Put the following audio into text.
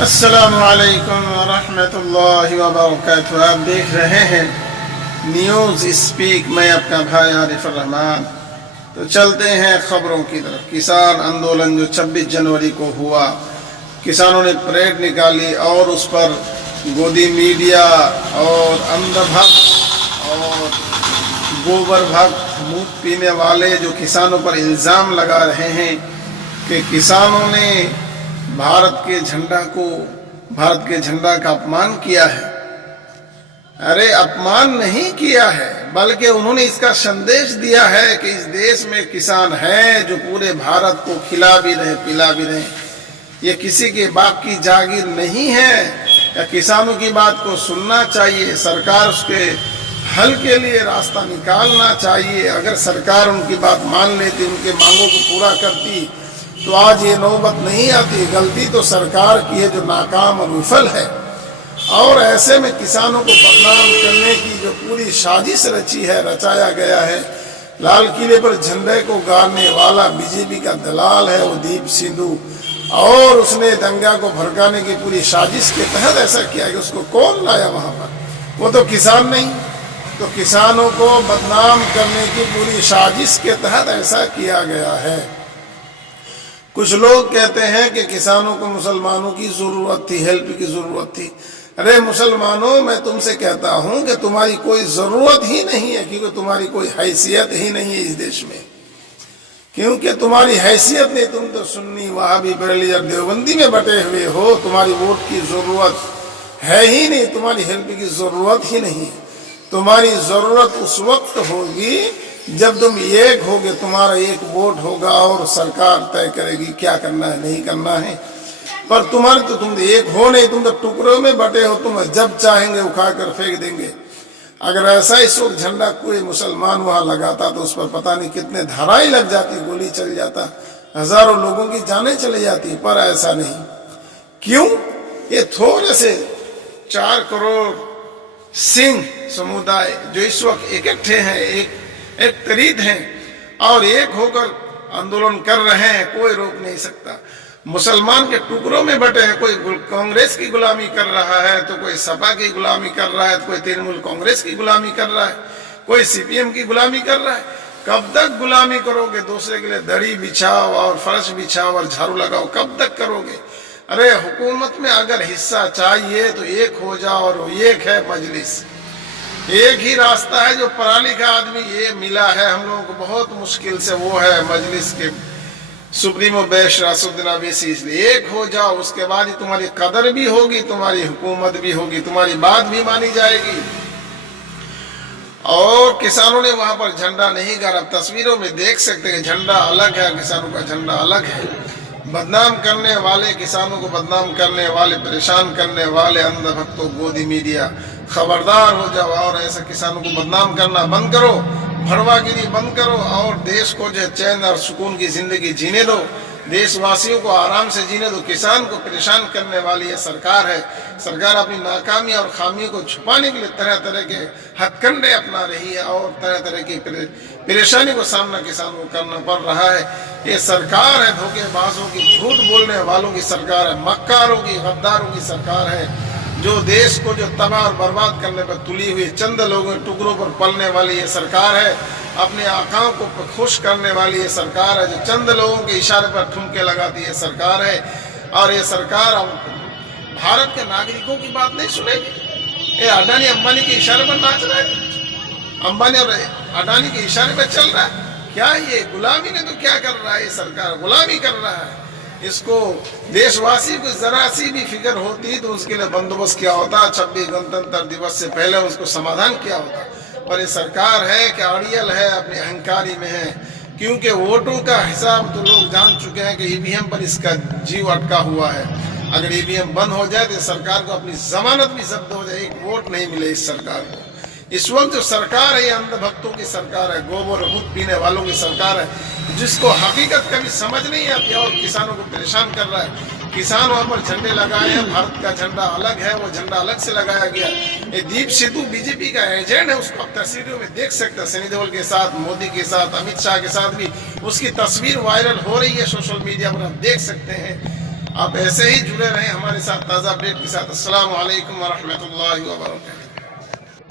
अस्सलामुअलैकुम वरहमतुल्लाहि वबरकातुहू। आप देख रहे हैं न्यूज़ स्पीक। मैं अपना भाई आरिफ रहमान। तो चलते हैं खबरों की तरफ। किसान आंदोलन जो 26 जनवरी को हुआ, किसानों ने परेड निकाली और उस पर गोदी मीडिया और अंधभक्त और गोबर भक्त मुँह पीने वाले जो किसानों पर इल्ज़ाम लगा रहे हैं कि किसानों ने भारत के झंडा का अपमान किया है। अरे अपमान नहीं किया है, बल्कि उन्होंने इसका संदेश दिया है कि इस देश में किसान हैं जो पूरे भारत को खिला भी रहे पिला भी रहे। ये किसी के बाप की जागीर नहीं है। या किसानों की बात को सुनना चाहिए, सरकार उसके हल के लिए रास्ता निकालना चाहिए। अगर सरकार उनकी बात मान लेती, उनके मांगों को पूरा करती, तो आज ये नौबत नहीं आती। गलती तो सरकार की है जो नाकाम और विफल है। और ऐसे में किसानों को बदनाम करने की जो पूरी साजिश रचाया गया है। लाल किले पर झंडे को गाड़ने वाला बीजेपी का दलाल है वो दीप सिद्धू, और उसने दंगा को भड़काने की पूरी साजिश के तहत ऐसा किया कि उसको कौन लाया वहां पर? वो तो किसान नहीं। तो किसानों को बदनाम करने की पूरी साजिश के तहत ऐसा किया गया है। कुछ लोग कहते हैं कि किसानों को मुसलमानों की जरूरत थी, हेल्प की जरूरत थी। अरे मुसलमानों, मैं तुमसे कहता हूं कि तुम्हारी कोई जरूरत ही नहीं है, क्योंकि तुम्हारी कोई हैसियत ही नहीं है इस देश में। क्योंकि तुम्हारी हैसियत नहीं, तुम तो सुन्नी वहाबी बरेली और देवबंदी में बटे हुए हो। तुम्हारी वोट की जरूरत है ही नहीं, तुम्हारी हेल्प की जरूरत ही नहीं है। तुम्हारी जरूरत उस वक्त होगी जब तुम एक होगे, तुम्हारा एक वोट होगा और सरकार तय करेगी क्या करना है नहीं करना है। पर तुम्हारे तो तुम एक हो नहीं, तुम तो टुकड़ों में बटे हो। तुम जब चाहेंगे उठा कर फेंक देंगे। अगर ऐसा इस वक्त झंडा कोई मुसलमान वहां लगाता तो उस पर पता नहीं कितने धाराएं लग जाती, गोली चल जाता, हजारों लोगों की जानें चली जाती। पर ऐसा नहीं। क्यों? ये थोड़े से 4 करोड़ सिंह समुदाय जो इस वक्त इकट्ठे हैं, एक तरीद हैं और एक होकर आंदोलन कर रहे हैं, कोई रोक नहीं सकता। मुसलमान के टुकड़ों में बटे हैं। कोई कांग्रेस की गुलामी कर रहा है, तो कोई सपा की गुलामी कर रहा है, तो कोई तृणमूल कांग्रेस की गुलामी कर रहा है, कोई सीपीएम की गुलामी कर रहा है। कब तक गुलामी करोगे? दूसरे के लिए दड़ी बिछाओ और फर्श बिछाओ और झाड़ू लगाओ, कब तक करोगे? अरे हुकूमत में अगर हिस्सा चाहिए तो एक हो जाओ, और एक है मजलिस। एक ही रास्ता है जो पढ़ा लिखा आदमी ये मिला है हम लोगों को बहुत मुश्किल से, वो है मजलिस के सुप्रीमो बैश रासुद्दीन अवैसी। इसलिए एक हो जाओ, उसके बाद ही तुम्हारी कदर भी होगी, तुम्हारी हुकूमत भी होगी, तुम्हारी बात भी मानी जाएगी। और किसानों ने वहां पर झंडा नहीं गाड़ा। तस्वीरों में देख सकते हैं झंडा अलग है, किसानों का झंडा अलग है। बदनाम करने वाले, किसानों को बदनाम करने वाले, परेशान करने वाले अंधभक्तों, गोदी मीडिया, खबरदार हो जाओ और ऐसे किसानों को बदनाम करना बंद करो, भड़वागिरी बंद करो और देश को जो चैन और सुकून की जिंदगी जीने दो, देशवासियों को आराम से जीने दो। किसान को परेशान करने वाली ये सरकार है। सरकार अपनी नाकामी और खामियों को छुपाने के लिए तरह तरह के हथकंडे अपना रही है और तरह तरह की परेशानी को सामना किसानों को करना पड़ रहा है। ये सरकार है धोखेबाजों की, झूठ बोलने वालों की सरकार है, मक्कारों की, गद्दारों की सरकार है, जो देश को जो तबाह और बर्बाद करने पर तुली हुई चंद लोगों के टुकड़ों पर पलने वाली ये सरकार है। अपने आकाओं को खुश करने वाली ये सरकार है, जो चंद लोगों के इशारे पर ठुमके लगाती है सरकार है। और ये सरकार भारत के नागरिकों की बात नहीं सुनेगी। ये अडानी अंबानी के इशारे पर नाच रहा है, अंबानी और अडानी के इशारे पर चल रहा है। क्या ये गुलामी ने तो क्या कर रहा है? ये सरकार गुलामी कर रहा है। इसको देशवासी को जरा सी भी फिक्र होती तो उसके लिए बंदोबस्त किया होता, 26 गणतंत्र दिवस से पहले उसको समाधान किया होता। पर ये सरकार है कि अड़ियल है, अपने अहंकारी में है। क्योंकि वोटों का हिसाब तो लोग जान चुके हैं कि ईवीएम पर इसका जीव अटका हुआ है। अगर ईवीएम बंद हो जाए तो सरकार को अपनी जमानत भी जब्त हो जाए, एक वोट नहीं मिले इस सरकार को। इस वक्त जो सरकार है ये अंधभक्तों की सरकार है, गोबर दूध पीने वालों की सरकार है, जिसको हकीकत कभी समझ नहीं आती और किसानों को परेशान कर रहा है। किसान वहां पर झंडे लगाए हैं, भारत का झंडा अलग है, वो झंडा अलग से लगाया गया। ये दीप सिद्धू बीजेपी का एजेंट है, उसको आप तस्वीरों में देख सकते हैं। सनी देओल के साथ, मोदी के साथ, अमित शाह के साथ भी उसकी तस्वीर वायरल हो रही है सोशल मीडिया पर, आप देख सकते हैं। आप ऐसे ही जुड़े रहें हमारे साथ ताज़ा अपडेट के साथ। अस्सलाम वालेकुम व रहमतुल्लाहि व बरकातहू।